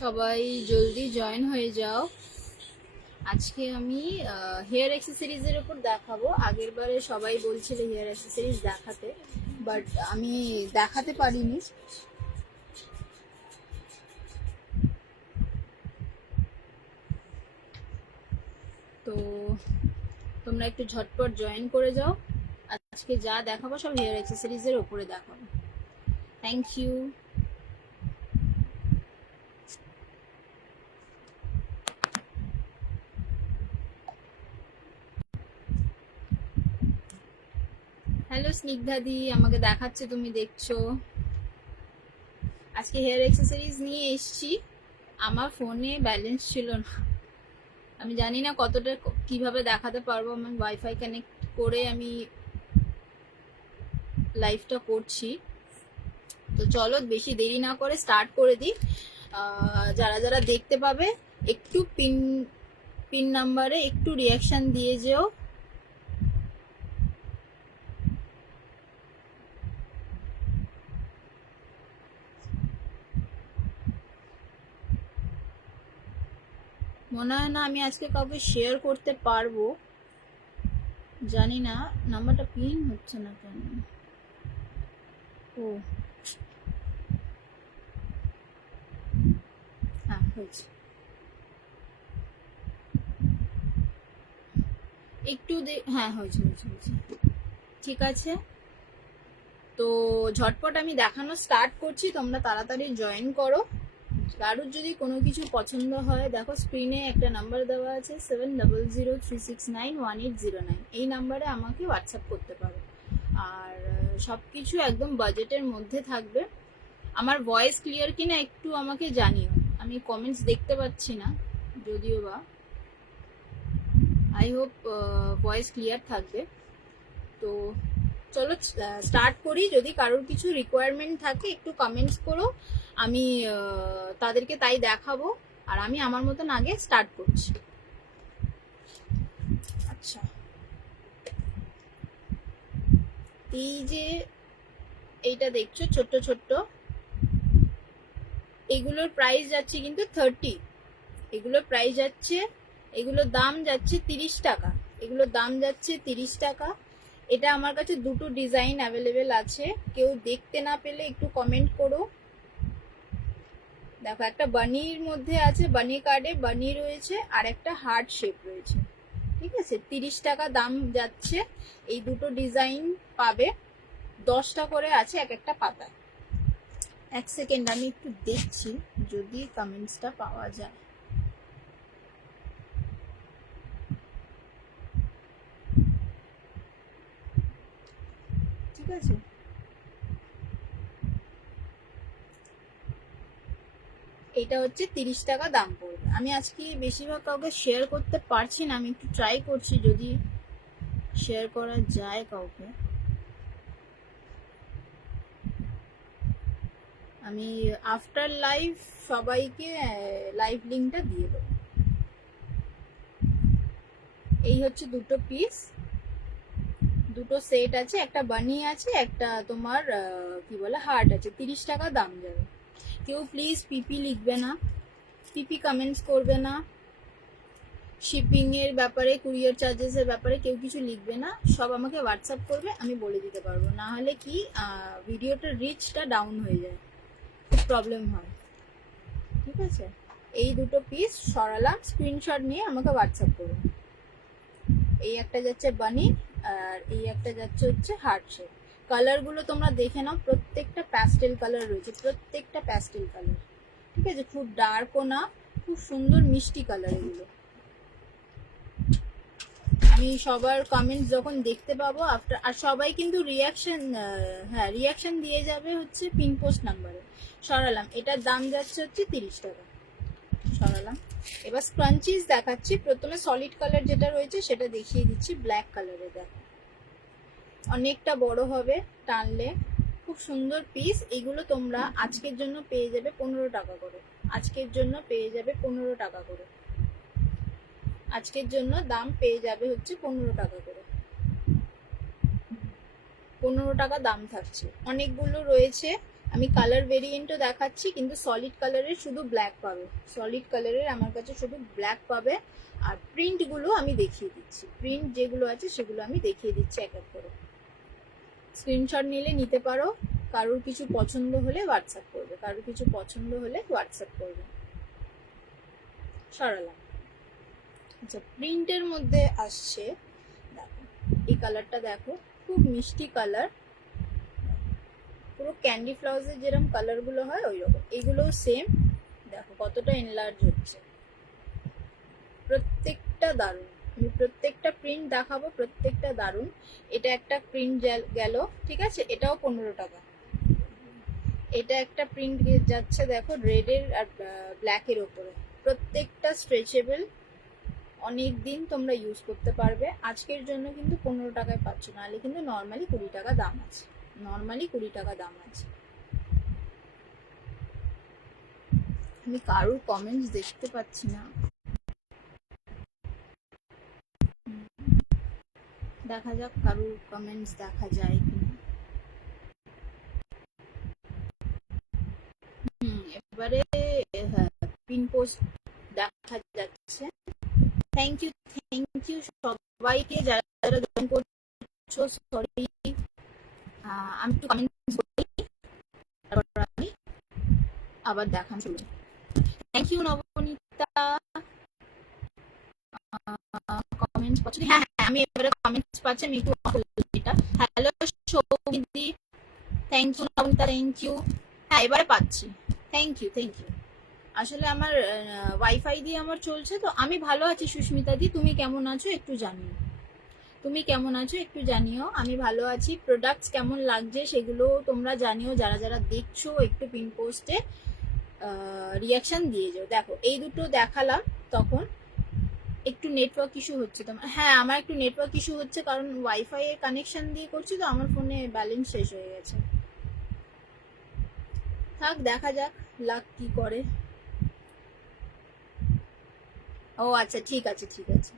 সবাই জলদি জয়েন হয়ে যাও। আজকে আমি হেয়ার অ্যাক্সেসরিজের উপর দেখাবো। আগের বারে সবাই বলছিল হেয়ার অ্যাক্সেসরিজ দেখাতে, বাট আমি দেখাতে পারিনি। তো তোমরা একটু ঝটপট জয়েন করে যাও। আজকে যা দেখাবো সব হেয়ার অ্যাক্সেসরিজের উপরে দেখাবো। Thank you. হ্যালো স্নিগ্ধাদি, আমাকে দেখাচ্ছে, তুমি দেখছো। আজকে হেয়ার অ্যাক্সেসরিজ নিয়ে এসছি। আমার ফোনে ব্যালেন্স ছিল না, আমি জানি না কতটা কিভাবে দেখাতে পারবো। আমি ওয়াইফাই কানেক্ট করে আমি লাইভটা করছি। তো চলো বেশি দেরি না করে স্টার্ট করে দিই। যারা যারা দেখতে পাবে একটু পিন নাম্বারে একটু রিয়াকশন দিয়ে যেও। মনে হয় না আমি আজকে কাউকে শেয়ার করতে পারবো, জানি না নাম্বারটা পিন হচ্ছে না কেন। ও হ্যাঁ হয়েছে, একটু হ্যাঁ হয়েছে হয়েছে হয়েছে, ঠিক আছে। তো ঝটপট আমি দেখানো স্টার্ট করছি, তোমরা তাড়াতাড়ি জয়েন করো। কারোর যদি কোনো কিছু পছন্দ হয়, দেখো স্ক্রিনে একটা নাম্বার দেওয়া আছে 7003691809। এই নাম্বারে আমাকে হোয়াটসঅ্যাপ করতে পারো। আর সব কিছু একদম বাজেটের মধ্যে থাকবে। আমার ভয়েস ক্লিয়ার কিনা একটু আমাকে জানিও, আমি কমেন্টস দেখতে পাচ্ছি না যদিও বা। আই হোপ ভয়েস ক্লিয়ার থাকবে। তো চলো স্টার্ট করি। যদি কারোর কিছু রিকোয়ারমেন্ট থাকে একটু কমেন্টস করো, আমি তাদেরকে তাই দেখাবো। আর আমি আমার মতন আগে স্টার্ট করছি। আচ্ছা, এই যে এইটা দেখছো ছোট্ট ছোট্ট, এগুলোর প্রাইস যাচ্ছে কিন্তু 30। এগুলোর প্রাইস যাচ্ছে, এগুলোর দাম যাচ্ছে 30 টাকা। এগুলোর দাম যাচ্ছে 30 টাকা। এটা আমার কাছে দুটো ডিজাইন অ্যাভেলেবেল আছে, কেউ দেখতে না পেলে একটু কমেন্ট করো। দেখো একটা বানির মধ্যে আছে, বানি কার্ডে বানি রয়েছে, আর একটা হার্ট শেপ রয়েছে। ঠিক আছে, 30 টাকা দাম যাচ্ছে। এই দুটো ডিজাইন পাবে, 10টা করে আছে এক একটা পাতায়। এক সেকেন্ড আমি একটু দেখছি যদি কমেন্টসটা পাওয়া যায়। ঠিক আছে, এটা হচ্ছে 30 টাকা দাম পড়বে। আমি আজকে বেশিরভাগ কাউকে শেয়ার করতে পারছি না, আমি একটু ট্রাই করছি যদি শেয়ার করা যায় কাউকে। আমি আফটার লাইভ সবাইকে লাইভ লিঙ্কটা দিয়ে দেবো। এই হচ্ছে দুটো পিস, দুটো সেট আছে, একটা বানি আছে, একটা তোমার কি বলে হার্ট আছে। 30 টাকা দাম যাবে। কেউ প্লিজ পিপি লিখবে না, পিপি কমেন্টস করবে না, শিপিং এর ব্যাপারে, কুরিয়ার চার্জেস এর ব্যাপারে কেউ কিছু লিখবে না। সব আমাকে হোয়াটসঅ্যাপ করবে, আমি বলে দিতে পারবো। না হলে কি ভিডিওটার রিচটা ডাউন হয়ে যায়, খুব প্রবলেম হয়। ঠিক আছে, এই দুটো পিস সরালাম, স্ক্রিনশট নিয়ে আমাকে হোয়াটসঅ্যাপ করুন। এই একটা যাচ্ছে বানি, আর এই একটা যাচ্ছে হচ্ছে হার্ট শেপ। কালারগুলো তোমরা দেখে নাও, প্রত্যেকটা প্যাস্টেল কালার রয়েছে, প্রত্যেকটা প্যাস্টেল কালার। ঠিক আছে, খুব ডার্কও না, খুব সুন্দর মিষ্টি কালার এগুলো। আমি সবার কমেন্টস যখন দেখতে পাবো আফটার, আর সবাই কিন্তু রিয়াকশন, হ্যাঁ রিয়াকশন দিয়ে যাবে হচ্ছে পিন পোস্ট নাম্বারে। সরালাম, এটার দাম যাচ্ছে হচ্ছে 30 টাকা। সরালাম। এবার স্ক্রাঞ্চিজ দেখাচ্ছি। প্রথমে সলিড কালার যেটা রয়েছে সেটা দেখিয়ে দিচ্ছি, ব্ল্যাক কালারে। দেখো অনেকটা বড় হবে টানলে, খুব সুন্দর পিস। এগুলো তোমরা আজকের জন্য পেয়ে যাবে 15 টাকা করে। আজকের জন্য পেয়ে যাবে 15 টাকা করে। আজকের জন্য দাম পেয়ে যাবে হচ্ছে 15 টাকা করে। 15 টাকা দাম থাকছে। অনেকগুলো রয়েছে, আমি কালার ভেরিয়েন্টও দেখাচ্ছি, কিন্তু সলিড কালারের শুধু ব্ল্যাক পাবে, সলিড কালারের আমার কাছে শুধু ব্ল্যাক পাবে। আর প্রিন্টগুলো আমি দেখিয়ে দিচ্ছি, প্রিন্ট যেগুলো আছে সেগুলো আমি দেখিয়ে দিচ্ছি এক এক করে। স্ক্রিনশট নিলে নিতে পারো, কারোর কিছু পছন্দ হলে হোয়াটসঅ্যাপ করবে, কারোর কিছু পছন্দ হলে হোয়াটসঅ্যাপ করবে। সরালাম। আচ্ছা, প্রিন্টের মধ্যে আসছে, দেখো এই কালারটা দেখো, খুব মিষ্টি কালার, পুরো ক্যান্ডি ফ্লাওয়ার্সের যেরকম কালারগুলো হয় ওই রকম। এগুলোও সেম, দেখো কতটা এনলার্জ হচ্ছে, প্রত্যেকটা দারুণ। আমি প্রত্যেকটা প্রিন্ট দেখাবো, প্রত্যেকটা দারুণ। এটা একটা প্রিন্ট গেল, ঠিক আছে, এটাও 15 টাকা। এটা একটা প্রিন্ট যাচ্ছে দেখো রেডের আর ব্ল্যাকের ওপরে, প্রত্যেকটা স্ট্রেচেবল, অনেক দিন তোমরা ইউজ করতে পারবে। আজকের জন্য কিন্তু 15 টাকায় পাচ্ছ, নাহলে কিন্তু নর্মালি 20 টাকা দাম আছে, নর্মালি 20 টাকা দাম আছে। আমি কারোর কমেন্টস দেখতে পাচ্ছি না, দেখা যাক কারোর কমেন্টস দেখা যায় কিনা। এবারে পিন পোস্ট দেখা যাচ্ছে। থ্যাংক ইউ সবাইকে যারা যারা জয়েন করছো। সরি, আমি একটু কমেন্টস বলি, তারপর আমি আবার দেখান শুরু। থ্যাংক ইউ নবনীতা, কমেন্টস পাচ্ছি। হ্যাঁ হ্যাঁ, আমি এবারে কমেন্টস পাচ্ছি, আমি একটু এটা। হ্যালো সৌমিদি, thank you Nabanita, thank you. হ্যাঁ এবারে পাচ্ছি, থ্যাংক ইউ থ্যাংক ইউ। আসলে আমার ওয়াইফাই দিয়ে আমার চলছে তো। আমি ভালো আছি সুস্মিতা দি, তুমি কেমন আছো একটু জানিও, তুমি কেমন আছো একটু জানিও। আমি ভালো আছি। প্রোডাক্টস কেমন লাগছে সেগুলো তোমরা জানিও, যারা যারা দেখছো একটু পিন পোস্টে রিয়াকশন দিয়ে যাও। দেখো এই দুটো দেখালাম, তখন একটু নেটওয়ার্ক ইস্যু হচ্ছে তোমার। হ্যাঁ আমার একটু নেটওয়ার্ক ইস্যু হচ্ছে, কারণ ওয়াইফাই এর কানেকশন দিয়ে করছি তো, আমার ফোনে ব্যালেন্স শেষ হয়ে গেছে। থাক দেখা যাক লাক কি করে। ও আচ্ছা, ঠিক আছে ঠিক আছে,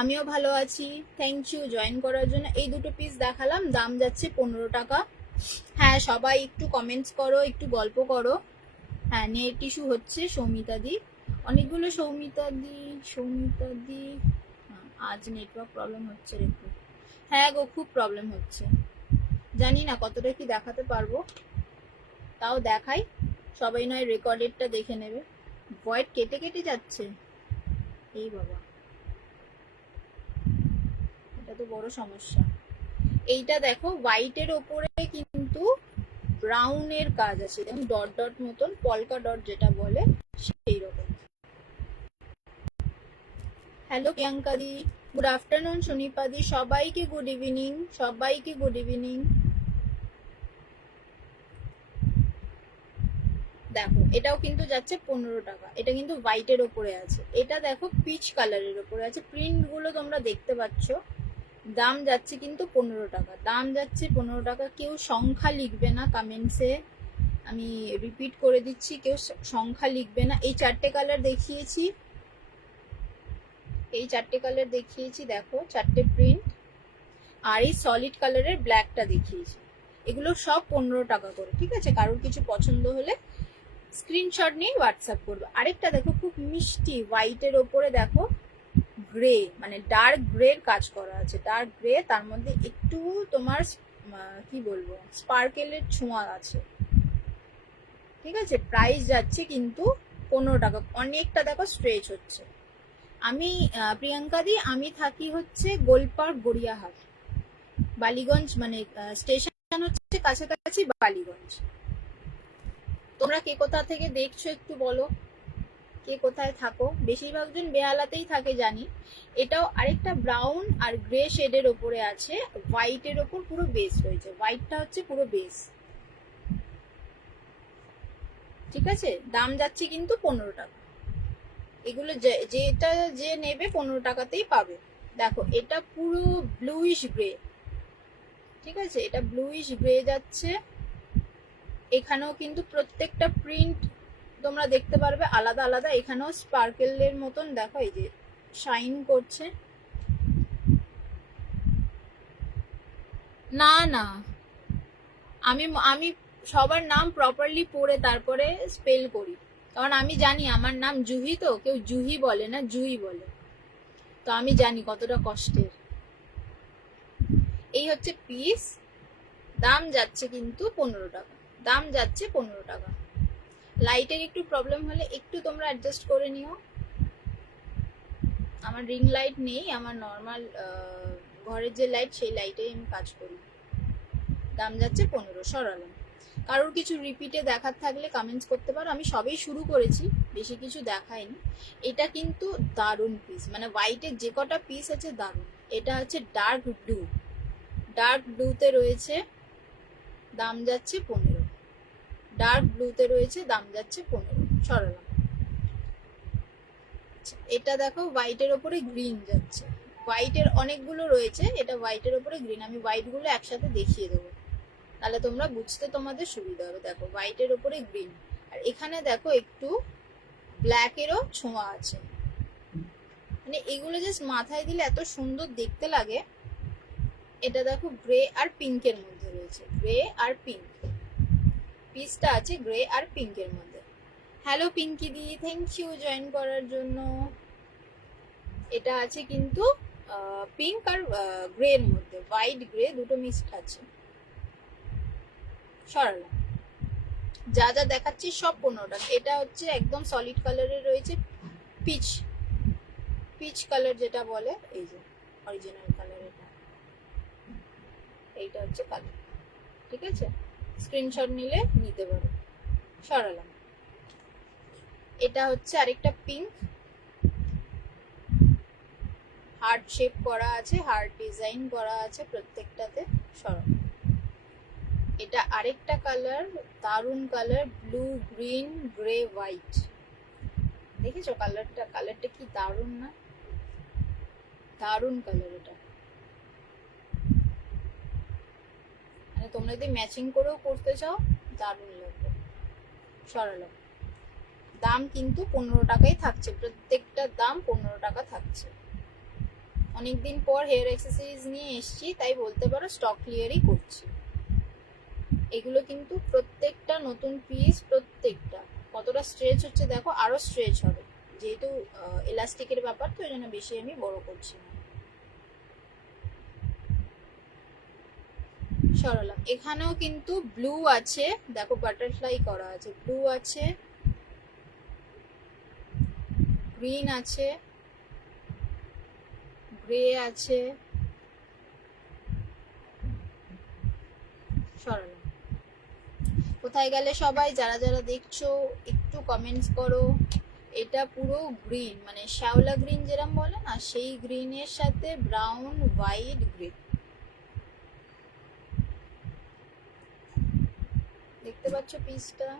আমিও ভালো আছি। থ্যাংক ইউ জয়েন করার জন্য। এই দুটো পিস দেখালাম, দাম যাচ্ছে 15 টাকা। হ্যাঁ সবাই একটু কমেন্টস করো, একটু গল্প করো। হ্যাঁ নেট ইস্যু হচ্ছে সৌমিতা দি, অনেকগুলো সৌমিতা দি আজ নেটওয়ার্ক প্রবলেম হচ্ছে রে খুব। হ্যাঁ গো খুব প্রবলেম হচ্ছে, জানি না কতটা কি দেখাতে পারবো, তাও দেখাই। সবাই নয় রেকর্ডেডটা দেখে নেবে। ভয়েস কেটে কেটে যাচ্ছে, এই বাবা এটা তো বড় সমস্যা। এইটা দেখো হোয়াইটের ওপরে কিন্তু ব্রাউনের কাজ আছে, যেমন ডট ডট মতন, পলকা ডট যেটা বলে সেই রকম। হ্যালো প্রিয়াঙ্কা দি, গুড আফটারনুন সুনিপা দি, সবাইকে গুড ইভিনিং, সবাইকে গুড ইভিনিং। দেখো এটাও কিন্তু যাচ্ছে 15 টাকা, এটা কিন্তু হোয়াইটের ওপরে আছে। এটা দেখো পিচ কালারের ওপরে আছে, প্রিন্ট গুলো তোমরা দেখতে পাচ্ছ। দাম যাচ্ছে কিন্তু 15 টাকা, দাম যাচ্ছে 15 টাকা। কেউ সংখ্যা লিখবে না কমেন্টসে, আমি রিপিট করে দিচ্ছি, কেউ সংখ্যা লিখবে না। এই চারটে কালার দেখিয়েছি, এই চারটে কালার দেখিয়েছি, দেখো চারটে প্রিন্ট, আর এই সলিড কালারের ব্ল্যাকটা দেখিয়েছি। এগুলো সব 15 টাকা করে, ঠিক আছে। কারোর কিছু পছন্দ হলে স্ক্রিনশট নিয়ে হোয়াটসঅ্যাপ করবে। আরেকটা দেখো খুব মিষ্টি হোয়াইটের ওপরে দেখো গ্রে, মানে ডার্ক গ্রের কাজ করা আছে, ডার্ক গ্রে, তার মধ্যে একটু তোমার কি বলবো স্পার্কেলের ছোঁয়া আছে, ঠিক আছে। প্রাইস যাচ্ছে কিন্তু 15 টাকা, অনেকটা দেখো স্ট্রেচ হচ্ছে। আমি প্রিয়াঙ্কা দি, আমি থাকি হচ্ছে গোলপার্ক গড়িয়াহাট, বালিগঞ্জ, মানে স্টেশন হচ্ছে কাছাকাছি বালিগঞ্জ। তোমরা কে কোথা থেকে দেখছো একটু বলো, কে কোথায় থাকো। বেশিরভাগ জন বেহালাতেই থাকে জানি। এটাও আরেকটা ব্রাউন আর গ্রে শেডের ওপরে আছে, হোয়াইটের ওপর পুরো বেস রয়েছে, হোয়াইটটা হচ্ছে পুরো বেস, ঠিক আছে। দাম যাচ্ছে কিন্তু 15 টাকা। এগুলো যেটা যে নেবে 15 টাকাতেই পাবে। দেখো এটা পুরো ব্লুইশ গ্রে, ঠিক আছে, এটা ব্লুইশ গ্রে যাচ্ছে। এখানেও কিন্তু প্রত্যেকটা প্রিন্ট তোমরা দেখতে পারবে আলাদা আলাদা। এখানেও স্পার্কেলের মতন দেখো, এই যে শাইন করছে। না না, আমি আমি সবার নাম প্রপারলি পড়ে তারপরে স্পেল করি, কারণ আমি জানি আমার নাম জুহি, তো কেউ জুহি বলে না, জুই বলে, তো আমি জানি কতটা কষ্টের। এই হচ্ছে পিস, দাম যাচ্ছে কিন্তু 15 টাকা, দাম যাচ্ছে 15 টাকা। লাইটের একটু প্রবলেম হলে একটু তোমরা অ্যাডজাস্ট করে নিও। আমার রিং লাইট নেই, আমার নর্মাল ঘরের যে লাইট সেই লাইটেই আমি কাজ করি। দাম যাচ্ছে 15, সরালাম। কারোর কিছু রিপিটে দেখার থাকলে কমেন্টস করতে পারো, আমি সবেই শুরু করেছি, বেশি কিছু দেখাইনি। এটা কিন্তু দারুণ পিস, মানে হোয়াইটের যে কটা পিস আছে দারুণ। এটা হচ্ছে ডার্ক ব্লু, ডার্ক ব্লুতে রয়েছে, দাম যাচ্ছে 15। ডার্ক ব্লুতে রয়েছে, দাম যাচ্ছে 15, সরালাম। এটা দেখো হোয়াইটের ওপরে গ্রিন যাচ্ছে, হোয়াইটের অনেকগুলো রয়েছে, এটা হোয়াইটের ওপরে গ্রিন। আমি হোয়াইট গুলো একসাথে দেখিয়ে দেবো, তাহলে তোমরা বুঝতে তোমাদের সুবিধা হবে। দেখো হোয়াইটের ওপরে গ্রিন, আর এখানে দেখো একটু ব্ল্যাকেরও ছোঁয়া আছে, মানে এগুলো জাস্ট মাথায় দিলে এত সুন্দর দেখতে লাগে। এটা দেখো গ্রে আর পিঙ্কের মধ্যে রয়েছে, গ্রে আর পিঙ্ক পিসটা আছে, গ্রে আর পিঙ্কের মধ্যে। Hello Pinky di, thank you join করার জন্য। এটা আছে কিন্তু পিঙ্ক আর গ্রে এর মধ্যে, হোয়াইট গ্রে দুটো মিক্সড আছে, সরালাম। যা যা দেখাচ্ছি সব 15 টাকা। এটা হচ্ছে একদম সলিড কালারের রয়েছে, পিচ পিচ কালার যেটা বলে, এই যে অরিজিনাল কালার, এটা এইটা হচ্ছে কালার, ঠিক আছে? স্ক্রিনশট নিলে নিতে পারো, সরালাম। এটা হচ্ছে আরেকটা পিঙ্ক, হার্ট শেপ করা আছে, হার্ট ডিজাইন করা আছে প্রত্যেকটাতে, সরালাম। এটা আরেকটা কালার, দারুন colour, blue green grey white, দেখেছো কালারটা? কালারটা কি দারুন না? দারুন কালার এটা, মানে তোমরা যদি ম্যাচিং করেও করতে চাও দারুন লাগবে, সরালাম। দাম কিন্তু 15 টাকাই থাকছে, প্রত্যেকটা দাম 15 টাকা থাকছে। অনেকদিন পর হেয়ার অ্যাক্সেসরিজ নিয়ে এসছি, তাই বলতে পারো স্টক ক্লিয়ারই করছি। এগুলো কিন্তু প্রত্যেকটা নতুন পিস, প্রত্যেকটা। কতটা স্ট্রেচ হচ্ছে দেখো, আরো স্ট্রেচ হবে, যেহেতু এলাস্টিকের ব্যাপার, তো এই জন্য বেশি আমি বড় করছি না, সরালাম। এখানেও কিন্তু ব্লু আছে, দেখো বাটারফ্লাই করা আছে, ব্লু আছে, গ্রিন আছে, গ্রে আছে, সরালাম। কোথায় গেলে সবাই? যারা যারা দেখছো একটু কমেন্টস করো। এটা পুরো গ্রিন, মানে শ্যাওলা গ্রিন যেরকম বলে না, সেই গ্রিনের সাথে ব্রাউন হোয়াইট গ্রে, দেখতে পাচ্ছ পিসটা?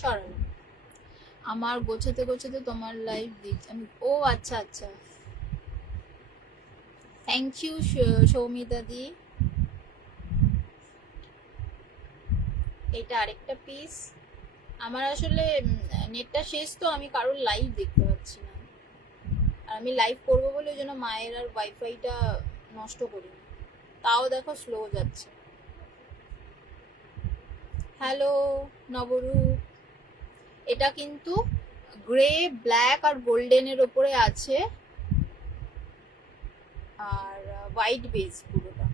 সরালাম। আমার গোছাতে গোছাতে তোমার লাইভ দেখছি আমি। ও আচ্ছা আচ্ছা, থ্যাংক ইউ সৌমিতা দি। এটা আরেকটা পিস। আমার আসলে নেটটা শেষ, তো আমি কারোর লাইভ দেখতে পাচ্ছি না, আর আমি লাইভ করবো বলে ওই জন্য মায়ের আর ওয়াইফাইটা নষ্ট করি, তাও দেখো স্লো যাচ্ছে। হ্যালো নবরূপ, এটা কিন্তু গ্রে ব্ল্যাক আর গোল্ডেনের ওপরে আছে, আর হোয়াইট বেস পুরোটা।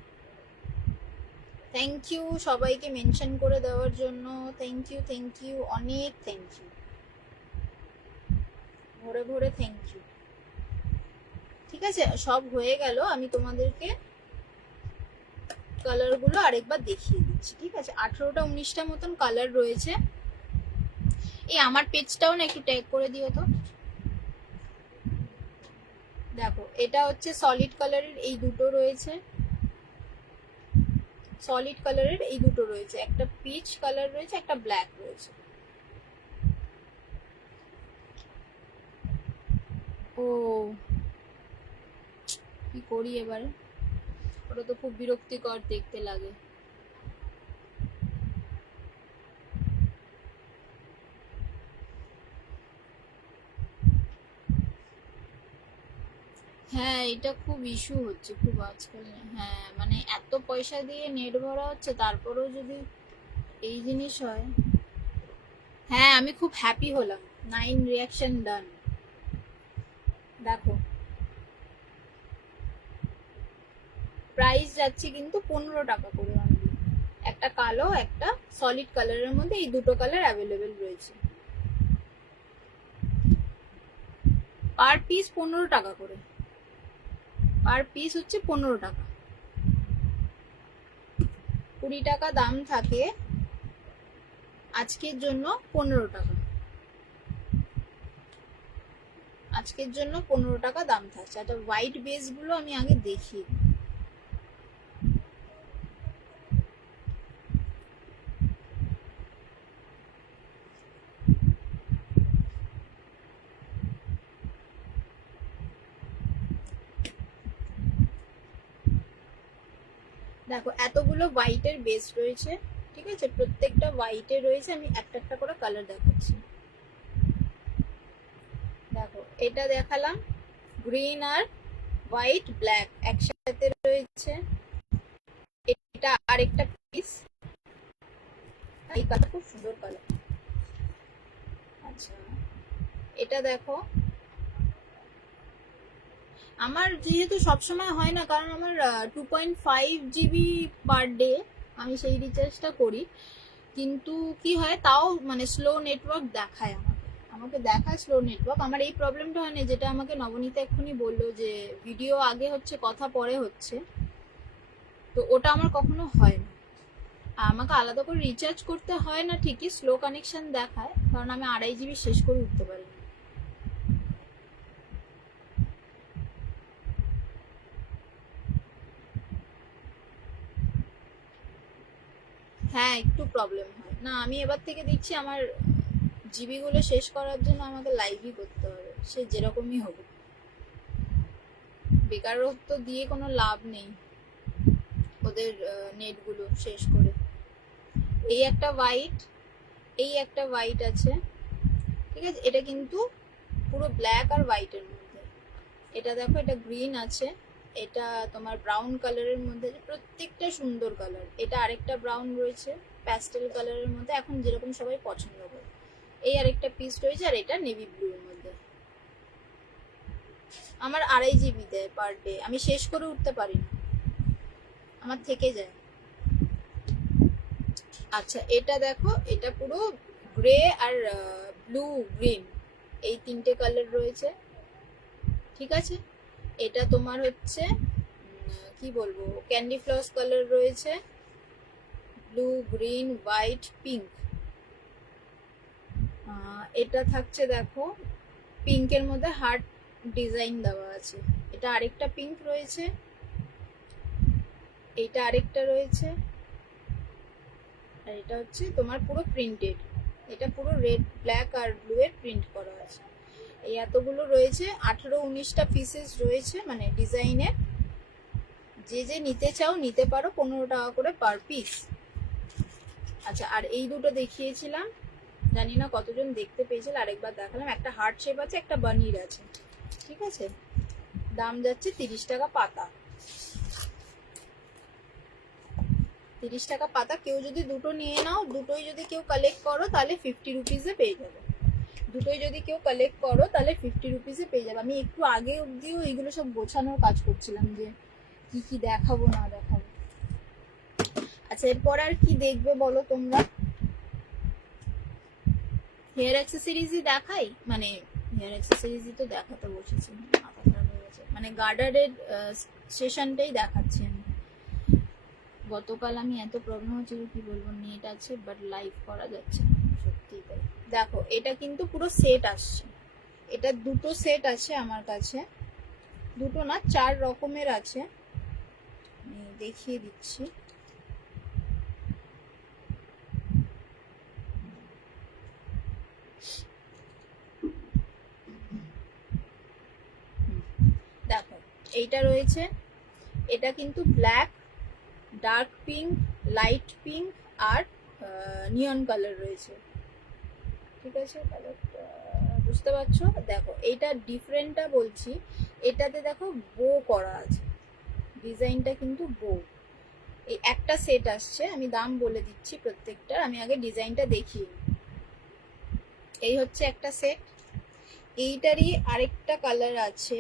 থ্যাংক ইউ সবাইকে মেনশন করে দেওয়ার জন্য, থ্যাংক ইউ অনেক থ্যাংক ইউ, ভরে ভরে থ্যাংক ইউ। ঠিক আছে, সব হয়ে গেল, আমি তোমাদেরকে কালারগুলো আরেকবার দেখিয়ে দিচ্ছি, ঠিক আছে? 18টা 19টা মতন কালার রয়েছে। এই আমার পেজটাও না একটু ট্যাগ করে দিও তো। দেখো এটা হচ্ছে সলিড কালারের এই দুটো রয়েছে, সলিড কালারের এই দুটো রয়েছে, একটা পিচ কালার রয়েছে, একটা ব্ল্যাক রয়েছে। ও কি করি এবারে, ওটা তো খুব বিরক্তিকর দেখতে লাগে। হ্যাঁ, এটা খুব ইস্যু হচ্ছে খুব আজকাল। হ্যাঁ, মানে এত পয়সা দিয়ে নেট ভরা হচ্ছে, তারপরেও যদি এই জিনিস হয়। হ্যাঁ, আমি খুব হ্যাপি হলাম। 9 রিয়াকশন ডান। দেখো প্রাইস যাচ্ছে কিন্তু 15 টাকা করে অনলি। একটা কালো, একটা সলিড কালারের মধ্যে এই দুটো কালার অ্যাভেলেবেল রয়েছে। পার পিস 15 টাকা করে। পার পিস হচ্ছে 15 টাকা। 20 টাকা দাম থাকে, আজকের জন্য 15 টাকা। আজকের জন্য 15 টাকা দাম থাকছে। একটা হোয়াইট বেস গুলো আমি আগে দেখি। দেখো এতগুলো হোয়াইটের বেস রয়েছে, ঠিক আছে, প্রত্যেকটা হোয়াইটে রয়েছে। আমি একটা একটা করে কালার দেখাচ্ছি। দেখো এটা দেখালাম, গ্রিন আর হোয়াইট ব্ল্যাক একসাথে রয়েছে। এটা আরেকটা পিস, এই কালার খুব সুন্দর কালার। আচ্ছা এটা দেখো, আমার যেহেতু সবসময় হয় না, কারণ আমার 2.5 GB পার ডে আমি সেই রিচার্জটা করি, কিন্তু কি হয় তাও মানে স্লো নেটওয়ার্ক দেখায় আমাকে। আমাকে দেখায় স্লো নেটওয়ার্ক। আমার এই প্রবলেমটা হয় না, যেটা আমাকে নবনীতা এক্ষুনি বললো যে ভিডিও আগে হচ্ছে কথা পরে হচ্ছে, তো ওটা আমার কখনো হয় না। আমাকে আলাদা করে রিচার্জ করতে হয় না ঠিকই, স্লো কানেকশন দেখায়, কারণ আমি 2.5 GB শেষ করে উঠতে পারি না। হ্যাঁ একটু প্রবলেম হয় না। আমি এবার থেকে দেখছি আমার জিবি গুলো শেষ করার জন্য আমাকে লাইভই করতে হবে, সে যেরকমই হোক। বেকারত্ব দিয়ে কোনো লাভ নেই ওদের নেটগুলো শেষ করে। এই একটা হোয়াইট, এই একটা হোয়াইট আছে, ঠিক আছে, এটা কিন্তু পুরো ব্ল্যাক আর হোয়াইটের মধ্যে। এটা দেখো, এটা গ্রিন আছে, এটা তোমার ব্রাউন কালারের মধ্যে, প্রত্যেকটা সুন্দর কালার। এটা আরেকটা ব্রাউন রয়েছে প্যাস্টেল কালারের মধ্যে, এখন যেরকম সবাই পছন্দ করে। এই আরেকটা পিস রয়েছে, আর এটা নেভি ব্লুর মধ্যে। আমার 2.5 GB দেয় পার ডে, আমি শেষ করে উঠতে পারি না, আমার থেকে যায়। আচ্ছা এটা দেখো, এটা পুরো গ্রে আর ব্লু গ্রিন, এই তিনটে কালার রয়েছে, ঠিক আছে। এটা তোমার হচ্ছে কি বলবো, ক্যান্ডি ফ্লস কালার রয়েছে, ব্লু গ্রিন হোয়াইট পিঙ্ক। এটা থাকছে দেখো, পিঙ্কের মধ্যে হার্ট ডিজাইন দেওয়া আছে। এটা আরেকটা পিঙ্ক রয়েছে, এইটা আরেকটা রয়েছে, আর এটা হচ্ছে তোমার পুরো প্রিন্টেড। এটা পুরো রেড ব্ল্যাক আর ব্লু এর প্রিন্ট করা আছে। এই এতগুলো রয়েছে, 18-19টা পিসেস রয়েছে মানে ডিজাইনের। যে যে নিতে চাও নিতে পারো, 15 টাকা করে পার পিস। আচ্ছা আর এই দুটো দেখিয়েছিলাম, জানি না কতজন দেখতে পেয়েছিল, আরেকবার দেখালাম। একটা হার্ট শেপ আছে, একটা বানির আছে, ঠিক আছে। দাম যাচ্ছে 30 টাকা পাতা। 30 টাকা পাতা। কেউ যদি দুটো নিয়ে নাও, দুটোই যদি কেউ কালেক্ট করো তাহলে 50 রুপিসে পেয়ে যাবে। দুটোই যদি কেউ কালেক্ট করো তাহলে 50 রুপিসে পেয়ে যাবে। আমি একটু আগে অব্দিও এইগুলো সব গোছানোর কাজ করছিলাম, যে কি কি দেখাবো না দেখাবো। আচ্ছা এরপর আর কি দেখবে বলো তোমরা? হেয়ার অ্যাক্সেসরিজই দেখাই, মানে হেয়ার অ্যাক্সেসরিজই তো দেখাতে বসেছি, মাথা খারাপ হয়ে গেছে। মানে গার্ডারের সেশনটাই দেখাচ্ছি আমি। গতকাল আমি এত প্রবলেম হচ্ছিল কি বলবো, নেট আছে বাট লাইভ করা যাচ্ছে না, সত্যি তাই। দেখো এটা কিন্তু পুরো সেট আসছে, এটা দুটো সেট আছে আমার কাছে, দুটো না 4 রকমের আছে, আমি দেখিয়ে দিচ্ছি। দেখো এইটা রয়েছে, এটা কিন্তু black, dark pink, light pink আর নিয়ন কালার রয়েছে, ঠিক আছে। কালারটা বুঝতে পারছো? দেখো এইটা ডিফারেন্টটা বলছি, এটাতে দেখো বো করা আছে, ডিজাইনটা কিন্তু বো। এই একটা সেট আসছে, আমি দাম বলে দিচ্ছি প্রত্যেকটার, আমি আগে ডিজাইনটা দেখিয়ে নিই। এই হচ্ছে একটা সেট, এইটারই আরেকটা কালার আছে,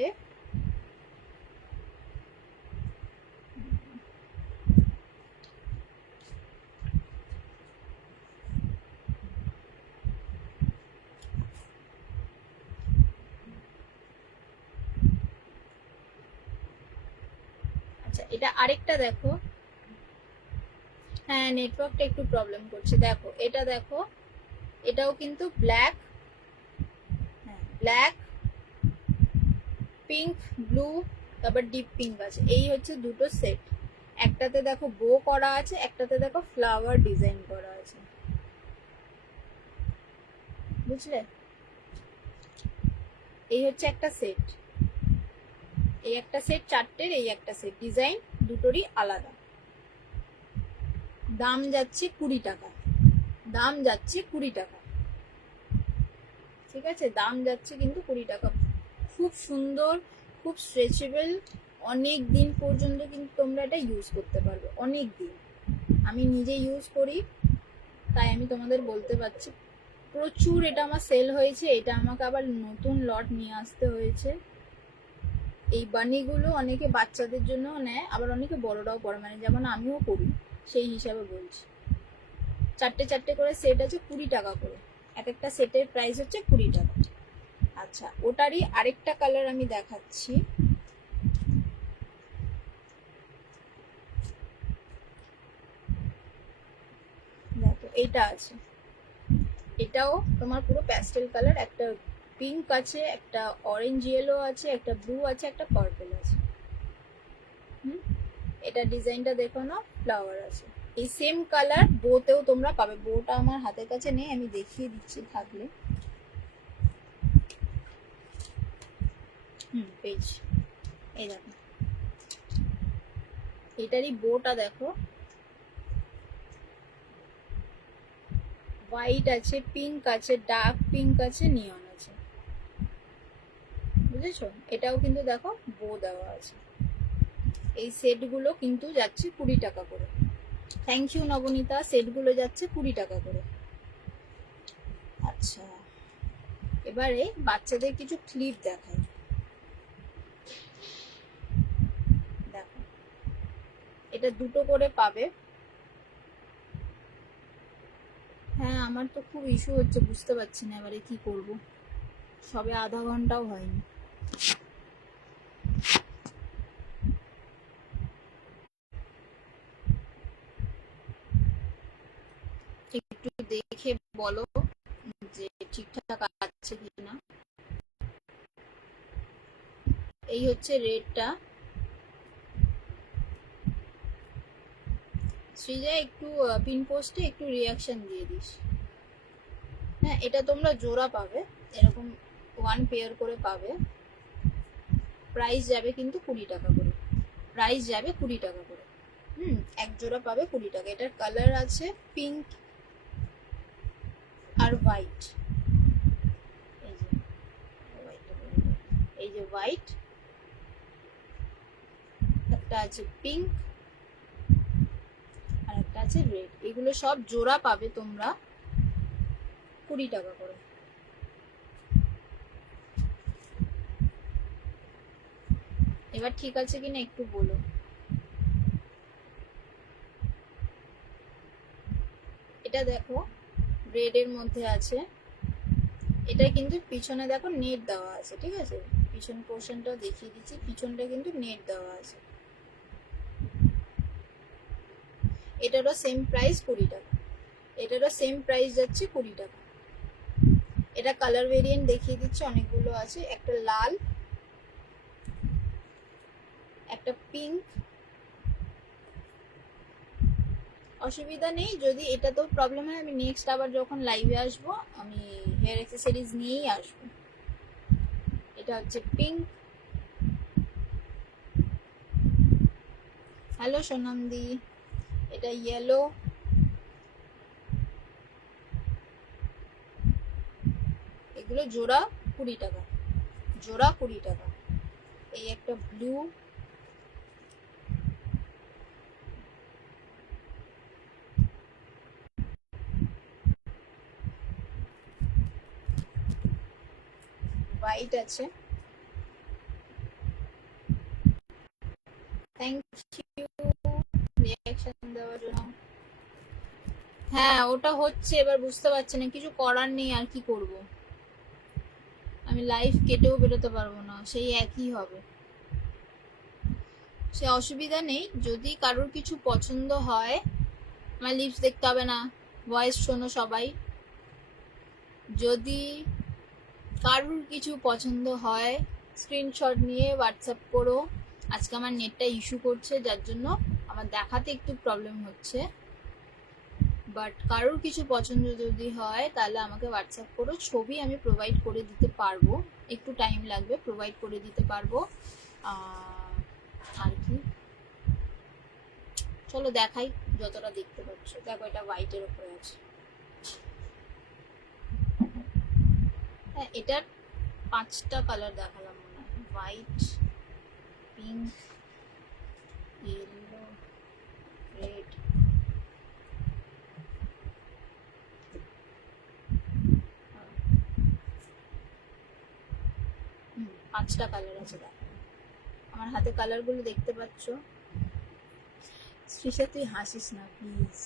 আচ্ছা এটা আরেকটা দেখো, হ্যাঁ নেটওয়ার্কটা একটু প্রবলেম করছে। দেখো এটা দেখো, এটাও কিন্তু ব্ল্যাক, হ্যাঁ ব্ল্যাক, পিঙ্ক, ব্লু, তারপর ডিপ পিঙ্ক আছে। এই হচ্ছে দুটো সেট, একটাতে দেখো বো করা আছে, একটাতে দেখো ফ্লাওয়ার ডিজাইন করা আছে, বুঝলে? এই হচ্ছে একটা সেট, এই একটা সেট চারটের, এই একটা সেট, ডিজাইন দুটোরই আলাদা। দাম যাচ্ছে 20 টাকা, দাম যাচ্ছে 20 টাকা, ঠিক আছে? দাম যাচ্ছে কিন্তু 20 টাকা। খুব সুন্দর, খুব স্ট্রেচেবল, অনেক দিন পর্যন্ত কিন্তু তোমরা এটা ইউজ করতে পারবে, অনেক দিন। আমি নিজে ইউজ করি, তাই আমি তোমাদের বলতে পারছি। প্রচুর এটা আমার সেল হয়েছে, এটা আমাকে আবার নতুন লট নিয়ে আসতে হয়েছে। এই বানিগুলো অনেকে বাচ্চাদের জন্য নেয়, আবার অনেকে বড়রাও পরে, মানে যেমন আমিও করি, সেই হিসাবে বলছি। চারটে চারটে করে সেট আছে, 20 টাকা করে, এক একটা সেটের প্রাইস হচ্ছে 20 টাকা। আচ্ছা ওটারই আরেকটা কালার আমি দেখাচ্ছি, দেখো এইটা আছে, এটাও তোমার পুরো প্যাস্টেল কালার, একটা পিঙ্ক আছে, একটা অরেঞ্জ ইয়েলো আছে, একটা ব্লু আছে, একটা পার্পল আছে। এটা ডিজাইনটা দেখো না, ফ্লাওয়ার আছে। এই সেম কালার বোতেও তোমরা পাবে, বোটা আমার হাতের কাছে নেই, আমি দেখিয়ে দিচ্ছি থাকলে। পেজ, এই দেখো এটারই বোটা দেখো, হোয়াইট আছে, পিঙ্ক আছে, ডার্ক পিঙ্ক আছে, নিয়ন আছে, বুঝেছো? এটাও কিন্তু দেখো বো দেওয়া আছে। এই সেটগুলো কিন্তু যাচ্ছে 20 টাকা করে। থ্যাংক ইউ নবনীতা, সেটগুলো যাচ্ছে 20 টাকা করে। আচ্ছা এবারে বাচ্চাদের কিছু ক্লিপ দেখাই, দেখো এটা দুটো করে পাবে। হ্যাঁ আমার তো খুব ইস্যু হচ্ছে, বুঝতে পারছি না এবারে কি করব, সবে আধা ঘন্টাও হয়নি। একটু দেখে বলো যে ঠিকঠাক আছে কিনা। এই হচ্ছে রেডটা, শ্রীজা একটু পিন পোস্টে একটু রিয়াকশন দিয়ে দিস। হ্যাঁ এটা তোমরা জোড়া পাবে, এরকম 1 পেয়ার করে পাবে, প্রাইস যাবে কিন্তু 20 টাকা করে, প্রাইস যাবে 20 টাকা করে। এক জোড়া পাবে 20 টাকা। এটার কালার আছে পিঙ্ক আর হোয়াইট, এই যে এই যে হোয়াইট, একটা আছে পিঙ্ক আর একটা আছে রেড, এগুলো সব জোড়া পাবে তোমরা 20 টাকা করে। এবার ঠিক আছে কিনা একটু বলো। এটা দেখো রেড এর মধ্যে আছে, এটা কিন্তু পিছনে দেখো নেট দেওয়া আছে, ঠিক আছে? পিছন পোর্শনটাও দেখিয়ে দিচ্ছি, পিছনটা কিন্তু নেট দেওয়া আছে। এটারও সেম প্রাইস 20 টাকা, এটারও সেম প্রাইস যাচ্ছে 20 টাকা। এটা কালার ভেরিয়েন্ট দেখিয়ে দিচ্ছি, অনেকগুলো আছে, একটা লাল, একটা পিঙ্ক। অসুবিধা নেই, যদি এটা তো প্রবলেম হয় আমি নেক্সট আবার যখন লাইভে আসবো আমি হেয়ার অ্যাক্সেসরিজ নিয়েই আসবো। এটা হচ্ছে পিঙ্ক, হ্যালো সোনামদি। এটা ইয়েলো, এগুলো জোড়া 20 টাকা, জোড়া 20 টাকা। এই একটা ব্লু, হোয়াইট আছে। থ্যাংক ইউ রিঅ্যাকশন দেওয়ার জন্য। হ্যাঁ ওটা হচ্ছে, এবার বুঝতে পারছি না, কিছু করার নেই, আর কি করব, আমি লাইভ কেটেও বেরোতে পারবো না, সেই একই হবে, সে অসুবিধা নেই। যদি কারোর কিছু পছন্দ হয়, আমার লিপস দেখতে হবে না, ভয়েস শোনো সবাই। যদি কারোর কিছু পছন্দ হয় স্ক্রিনশট নিয়ে হোয়াটসঅ্যাপ করো। আজকে আমার নেটটা ইস্যু করছে, যার জন্য আমার দেখাতে একটু প্রবলেম হচ্ছে, বাট কারোর কিছু পছন্দ যদি হয় তাহলে আমাকে হোয়াটসঅ্যাপ করো, ছবি আমি প্রোভাইড করে দিতে পারবো, একটু টাইম লাগবে, প্রোভাইড করে দিতে পারবো। আর কি, চলো দেখাই যতটা দেখতে পাচ্ছ। দেখো এটা হোয়াইটের উপরে আছে, হ্যাঁ এটার 5টা কালার দেখালাম মনে হয়, হোয়াইট, পিঙ্ক, ইয়েলো, রেড, 5টা কালার আছে। দেখো আমার হাতে কালারগুলো দেখতে পাচ্ছ। শ্রীষা তুই হাসিস না প্লিজ,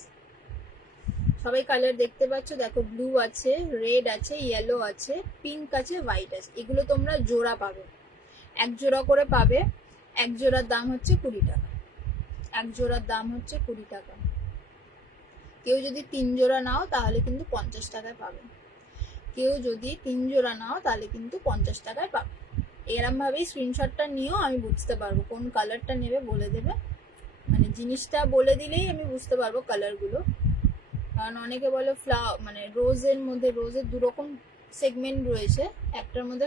সবাই কালার দেখতে পাচ্ছ। দেখো ব্লু আছে, রেড আছে, ইয়েলো আছে, পিঙ্ক আছে, হোয়াইট আছে। এগুলো তোমরা জোড়া পাবে, এক জোড়া করে পাবে। এক জোড়ার দাম হচ্ছে 20 টাকা, এক জোড়ার দাম হচ্ছে 20 টাকা। কেউ যদি 3 জোড়া নাও তাহলে কিন্তু 50 টাকায় পাবে, কেউ যদি 3 জোড়া নাও তাহলে কিন্তু 50 টাকায় পাবে। এরম ভাবেই স্ক্রিনশটটা নিয়েও আমি বুঝতে পারবো কোন কালারটা নেবে, বলে দেবে, মানে জিনিসটা বলে দিলেই আমি বুঝতে পারবো কালারগুলো। কারণ অনেকে বলে মানে রোজের মধ্যে, রোজের 2 রকম সেগমেন্ট রয়েছে, একটার মধ্যে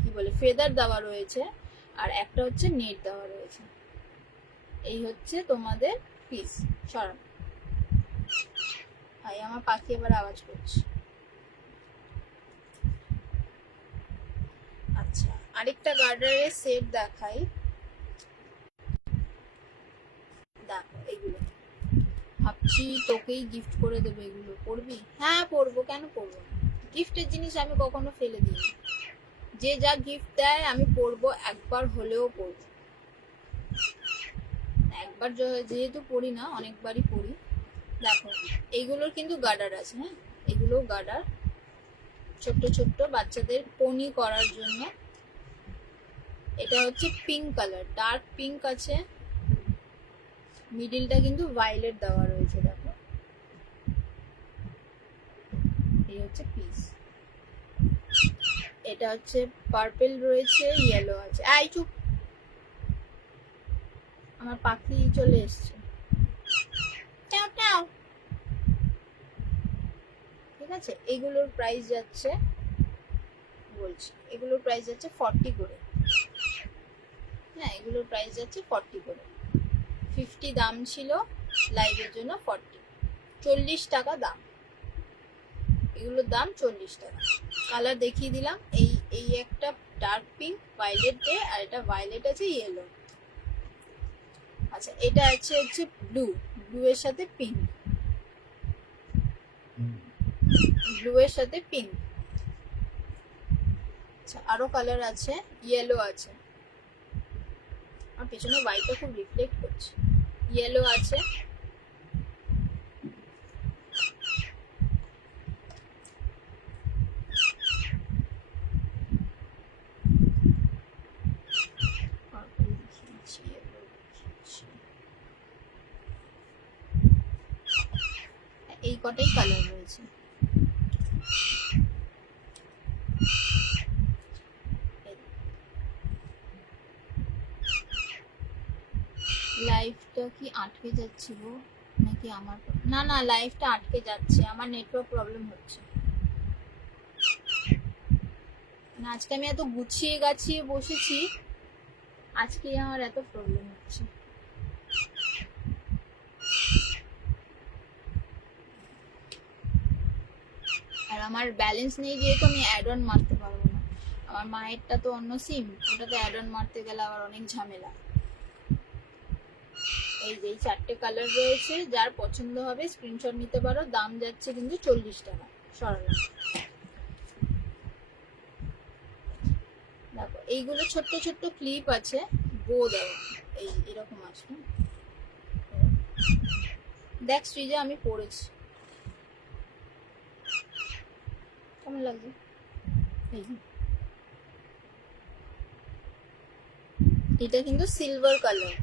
কি বলে ফেদার দেওয়া রয়েছে, আর একটা হচ্ছে নেট দেওয়া রয়েছে। এই হচ্ছে তোমাদের পিস। সরান ভাই, আমার পাখি এবার আওয়াজ করছে। আচ্ছা আরেকটা গার্ডারের সেট দেখাই, দেখো এগুলো ভাবছি তোকেই গিফট করে দেবো। এগুলো পড়বি? হ্যাঁ পড়বো, কেন পড়বো না, গিফটের জিনিস আমি কখনো ফেলে দিই না, যে যা গিফট দেয় আমি পড়বো, একবার হলেও পড়বো। একবার যেহেতু পড়ি না, অনেকবারই পড়ি। দেখো এইগুলোর কিন্তু গার্ডার আছে, হ্যাঁ এগুলো গার্ডার, ছোট্ট ছোট্ট বাচ্চাদের পনি করার জন্য। এটা হচ্ছে পিঙ্ক কালার, ডার্ক পিঙ্ক আছে, মিডিলটা কিন্তু ভায়োলেট দেওয়া রয়েছে। দেখো এই হচ্ছে পিস। এটা হচ্ছে পার্পল রয়েছে, ইয়েলো আছে। আই চুপ, আমার পাখি চলে এসছে। ঠিক আছে, এগুলোর প্রাইস যাচ্ছে, বলছি এগুলোর প্রাইস যাচ্ছে 40 করে। হ্যাঁ এগুলোর প্রাইস যাচ্ছে 40 করে, 50 দাম ছিল লাইভের জন্য, 40, 40 টাকা দাম। এগুলোর দাম 40 টাকা। কালার দেখিয়ে দিলাম, এই একটা ডার্ক পিঙ্ক ভায়োলেট ডে, আর এটা ভায়োলেট আছে, ইয়েলো। আচ্ছা এটা আছে হচ্ছে ব্লু, ব্লু এর সাথে পিঙ্ক, ব্লু এর সাথে পিঙ্ক। আচ্ছা আরো কালার আছে, ইয়েলো আছে, আর পেছনে হোয়াইটটা খুব রিফ্লেক্ট করছে। ইয়েলো আছে, এই কটাই কালার রয়েছে। লাইভটা কি আটকে যাচ্ছিল নাকি আমার? না না, লাইভটা আটকে যাচ্ছে, আমার নেটওয়ার্ক প্রবলেম হচ্ছে না। আজকে আমি এত গুছিয়ে গাছিয়ে বসেছি, আজকে আমার এত প্রবলেম হচ্ছে। আর আমার ব্যালেন্স নেই যেহেতু আমি অ্যাড অন মারতে পারবো না। আমার মায়েরটা তো অন্য সিম, ওটাতে অ্যাড অন মারতে গেলে আবার অনেক ঝামেলা। এই যে 4টে কালার রয়েছে, যার পছন্দ হবে স্ক্রিনশট নিতে পারো। দাম যাচ্ছে কিন্তু 40 টাকা। সরালাম। দেখো এইগুলো ছোট্ট ছোট্ট ক্লিপ আছে, বো দেওয়া, এই এরকম আসবে। দেখ শ্রীজা, আমি পড়েছি, কেমন লাগছে? এটা কিন্তু সিলভার কালার,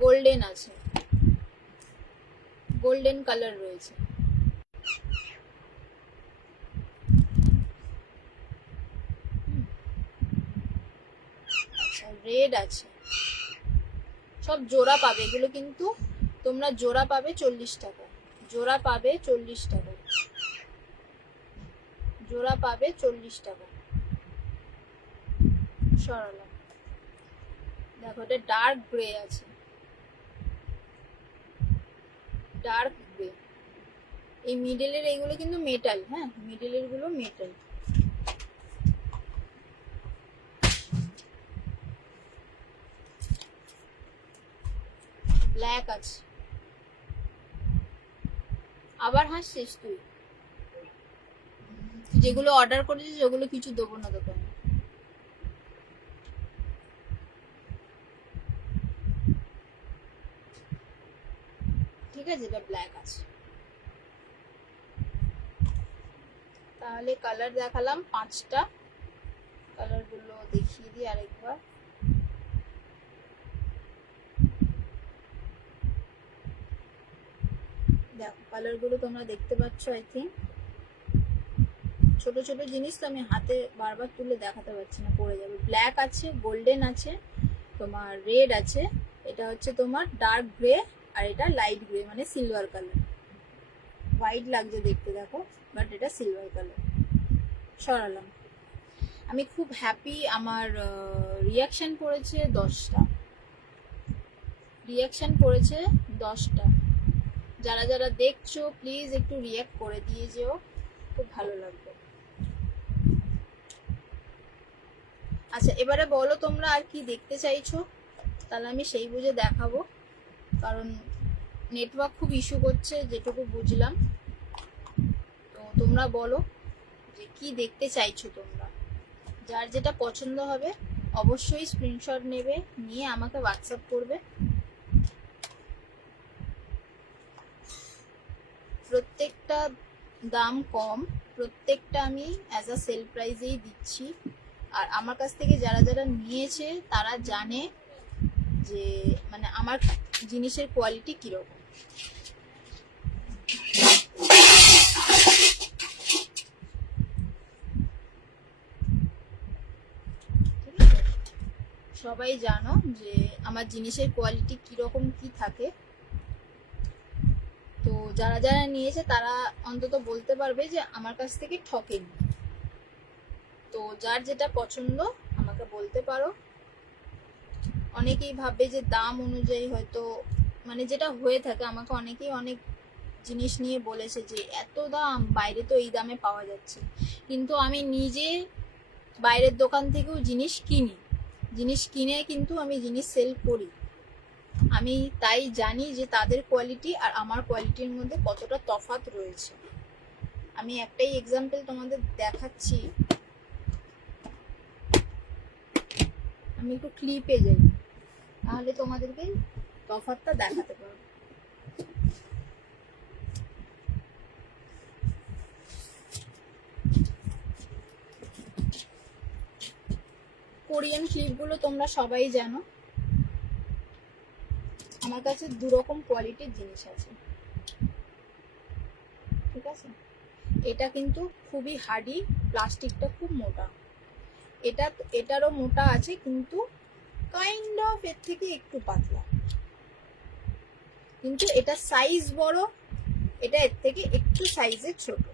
গোল্ডেন আছে, গোল্ডেন কালার রয়েছে। আচ্ছা, রেড আছে, সব জোড়া পাবে এগুলো, কিন্তু তোমরা জোড়া পাবে 40 টাকা, জোড়া পাবে 40 টাকা, জোড়া পাবে 40 টাকা। সরালাম। দেখো এটা ডার্ক গ্রে আছে, ডার্ক গ্রে। এই মিডলের এইগুলো কিন্তু মেটাল, হ্যাঁ মিডলের গুলো মেটাল। ব্ল্যাক আছে। আবার হাসছিস তুই? যেগুলো অর্ডার করেছিস ওগুলো কিছু দেবো না দোকানে। ঠিক আছে, এটা ব্ল্যাক আছে। তাহলে কালার দেখালাম 5টা, কালার গুলো দেখিয়ে দিই আরেকবার। দেখো কালার গুলো তোমরা দেখতে পাচ্ছ, আই থিঙ্ক। ছোট ছোট জিনিস তো আমি হাতে বারবার তুলে দেখাতে পারছি না, পড়ে যাবে। ব্ল্যাক আছে, গোল্ডেন আছে, তোমার রেড আছে, এটা হচ্ছে তোমার ডার্ক গ্রে, আর এটা লাইট গ্রে মানে সিলভার কালার। হোয়াইট লাগছে দেখতে, দেখো, বাট এটা সিলভার কালার। সরালাম। আমি খুব হ্যাপি, আমার রিয়াকশন পড়েছে 10টা, রিয়াকশন পড়েছে 10টা। যারা যারা দেখছো প্লিজ একটু রিয়াক্ট করে দিয়ে যেও, খুব ভালো লাগবে। আচ্ছা এবারে বলো তোমরা আর কি দেখতে চাইছো, তাহলে আমি সেই বুঝে দেখাবো, কারণ নেটওয়ার্ক খুব ইস্যু করছে যেটুকু বুঝলাম। তো তোমরা বলো যে কি দেখতে চাইছো তোমরা, যার যেটা পছন্দ হবে অবশ্যই স্ক্রিনশট নেবে, নিয়ে আমাকে হোয়াটসঅ্যাপ করবে। প্রত্যেকটা দাম কম, প্রত্যেকটা আমি অ্যাজ আ সেল প্রাইজেই দিচ্ছি। আর আমার কাছ থেকে যারা যারা নিয়েছে তারা জানে যে মানে আমার জিনিসের কোয়ালিটি কিরকম। সবাই জানো যে আমার জিনিসের কোয়ালিটি কিরকম কি থাকে। তো যারা যারা নিয়েছে তারা অন্তত বলতে পারবে যে আমার কাছ থেকে ঠকেনি। তো যার যেটা পছন্দ আমাকে বলতে পারো। অনেকেই ভাববে যে দাম অনুযায়ী হয়তো, মানে যেটা হয়ে থাকে, আমাকে অনেকেই অনেক জিনিস নিয়ে বলেছে যে এত দাম, বাইরে তো এই দামে পাওয়া যাচ্ছে। কিন্তু আমি নিজে বাইরের দোকান থেকেও জিনিস কিনি, জিনিস কিনে কিন্তু আমি জিনিস সেল করি। আমি তাই জানি যে তাদের কোয়ালিটি আর আমার কোয়ালিটির মধ্যে কতটা তফাৎ রয়েছে। আমি একটাই এক্সাম্পল তোমাদের দেখাচ্ছি, আমি একটু ক্লিপে যাই, তাহলে তোমাদেরকে তফাৎটা দেখাতে পারবো। কোরিয়ান ক্লিপগুলো তোমরা সবাই জানো, আমার কাছে 2 রকম কোয়ালিটির জিনিস আছে, ঠিক আছে। এটা কিন্তু খুবই হার্ডি, প্লাস্টিকটা খুব মোটা। এটারও মোটা আছে, কিন্তু কাইন্ড অফ এর থেকে একটু পাতলা, কিন্তু এটা সাইজ বড়, এটা এর থেকে একটু সাইজে ছোট,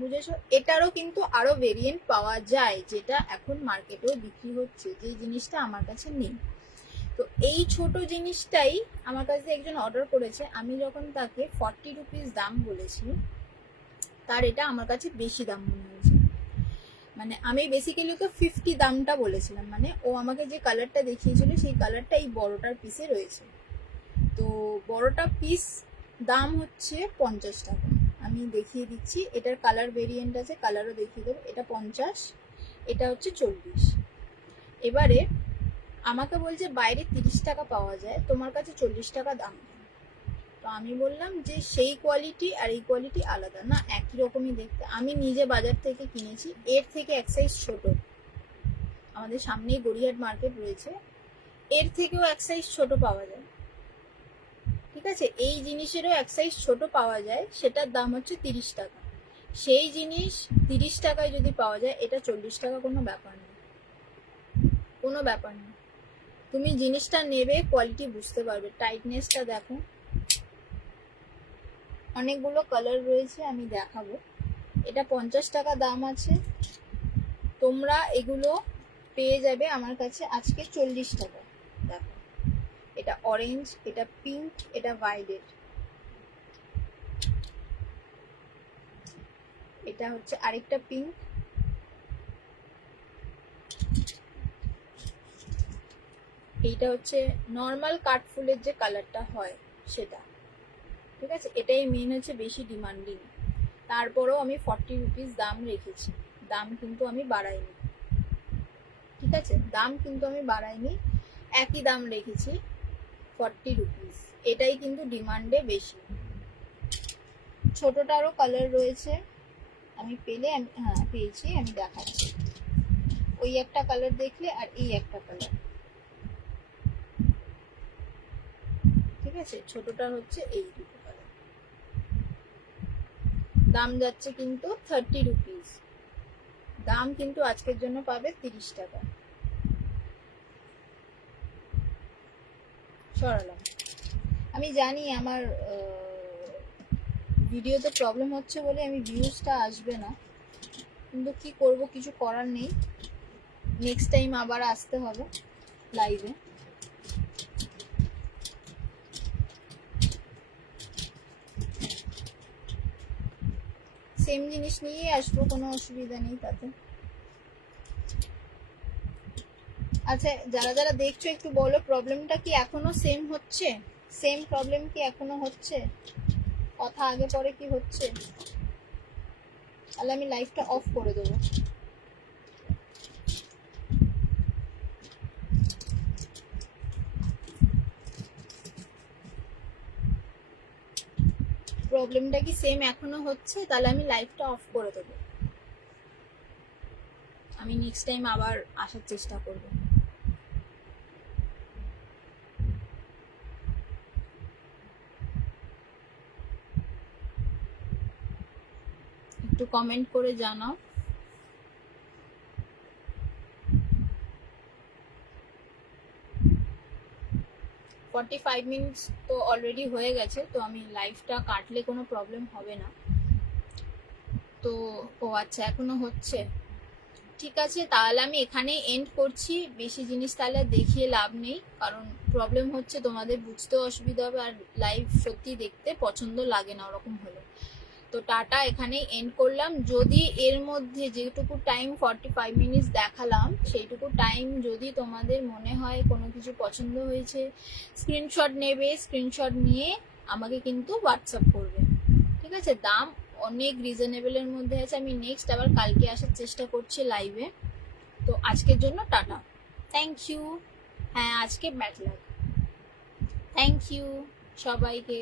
বুঝেছো। এটারও কিন্তু আরো ভেরিয়েন্ট পাওয়া যায়, যেটা এখন মার্কেটেও বিক্রি হচ্ছে, যে জিনিসটা আমার কাছে নেই। তো এই ছোট জিনিসটাই আমার কাছে একজন অর্ডার করেছে, আমি যখন তাকে 40 রুপিস দাম বলেছি, তার এটা আমার কাছে বেশি দাম মনে হয়েছে। মানে আমি বেসিক্যালি ওকে 50 দামটা বলেছিলাম, মানে ও আমাকে যে কালারটা দেখিয়েছিল সেই কালারটা এই বড়টার পিসে রয়েছে। তো বড়টা পিস দাম হচ্ছে 50 টাকা। আমি দেখিয়ে দিচ্ছি, এটার কালার ভেরিয়েন্ট আছে, কালারও দেখিয়ে দেবো। এটা 50, এটা হচ্ছে 40। এবারে আমাকে বলছে বাইরে 30 টাকা পাওয়া যায়, তোমার কাছে 40 টাকা দাম। তো আমি বললাম যে সেই কোয়ালিটি আর এই কোয়ালিটি আলাদা না, একই রকমই দেখতে। আমি নিজে বাজার থেকে কিনেছি, এর থেকে এক সাইজ ছোট, আমাদের সামনেই গড়িয়াহাট মার্কেট রয়েছে, এর থেকেও এক সাইজ ছোট পাওয়া যায়। ঠিক আছে, এই জিনিসেরও এক সাইজ ছোট পাওয়া যায়, সেটার দাম হচ্ছে 30 টাকা। সেই জিনিস 30 টাকায় যদি পাওয়া যায়, এটা 40 টাকা কোনো ব্যাপার না, কোনো ব্যাপার না। তুমি জিনিসটা নেবে, কোয়ালিটি বুঝতে পারবে। টাইটনেসটা দেখো, অনেকগুলো কালার রয়েছে, আমি দেখাবো। এটা 50 টাকা দাম আছে, তোমরা এগুলো পেয়ে যাবে আমার কাছে আজকে 40 টাকা। দেখো, এটা অরেঞ্জ, এটা পিঙ্ক, এটা ভায়োলেট, এটা হচ্ছে আরেকটা পিঙ্ক, এইটা হচ্ছে নর্মাল কাঠফুলের যে কালারটা হয় সেটা। ঠিক আছে, এটাই মেন হচ্ছে বেশি ডিমান্ডিং। তারপরেও আমি 40 রুপিস দাম রেখেছি, দাম কিন্তু আমি বাড়াইনি। ঠিক আছে, দাম কিন্তু আমি বাড়াইনি, একই দাম রেখেছি 40 রুপিস। এটাই কিন্তু ডিমান্ডে বেশি। ছোটটারও কালার রয়েছে, আমি পেলে হ্যাঁ পেয়েছি, আমি দেখাচ্ছি। ওই একটা কালার দেখলে আর এই একটা কালার। ঠিক আছে, ছোটটার হচ্ছে এই দুটো কালার। দাম যাচ্ছে কিন্তু 30 রুপিস, দাম কিন্তু আজকের জন্য পাবে 30 টাকা। সরালাম। আমি জানি আমার ভিডিওতে প্রবলেম হচ্ছে বলে আমি ভিউজটা আসবে না, কিন্তু কি করব, কিছু করার নেই। নেক্সট টাইম আবার আসতে হবে লাইভে। সেম জিনিস নিয়ে আসবো, কোনো অসুবিধা নেই তাতে। আচ্ছা, যারা যারা দেখছো একটু বলো, প্রবলেমটা কি এখনো সেম হচ্ছে? সেম প্রবলেম কি এখনো হচ্ছে? কথা আগে পরে কি হচ্ছে? তাহলে আমি লাইভটা অফ করে দেবো। প্রবলেমটা কি সেম এখনো হচ্ছে? তাহলে আমি লাইভটা অফ করে দেবো। আমি নেক্সট টাইম আবার আসার চেষ্টা করব। একটু কমেন্ট করে জানাও। ফর্টি 45 মিনিটস তো অলরেডি হয়ে গেছে, তো আমি লাইভটা কাটলে কোনো প্রবলেম হবে না। তো ও আচ্ছা, এখনো হচ্ছে। ঠিক আছে, তাহলে আমি এখানে এন্ড করছি। বেশি জিনিস তাহলে দেখিয়ে লাভ নেই, কারণ প্রবলেম হচ্ছে, তোমাদের বুঝতেও অসুবিধা হবে, আর লাইভ সত্যি দেখতে পছন্দ লাগে না ওরকম হলে। তো টাটা, এখানেই এন্ড করলাম। যদি এর মধ্যে যেটুকু টাইম 45 মিনিটস দেখালাম, সেইটুকু টাইম যদি তোমাদের মনে হয় কোনো কিছু পছন্দ হয়েছে, স্ক্রিনশট নেবে, স্ক্রিনশট নিয়ে আমাকে কিন্তু হোয়াটসঅ্যাপ করবে। ঠিক আছে, দাম অনেক রিজনেবলের মধ্যে আছে। আমি নেক্সট আবার কালকে আসার চেষ্টা করছি লাইভে। তো আজকের জন্য টাটা, থ্যাংক ইউ। হ্যাঁ, আজকে ব্যাড লাক। থ্যাংক ইউ সবাইকে।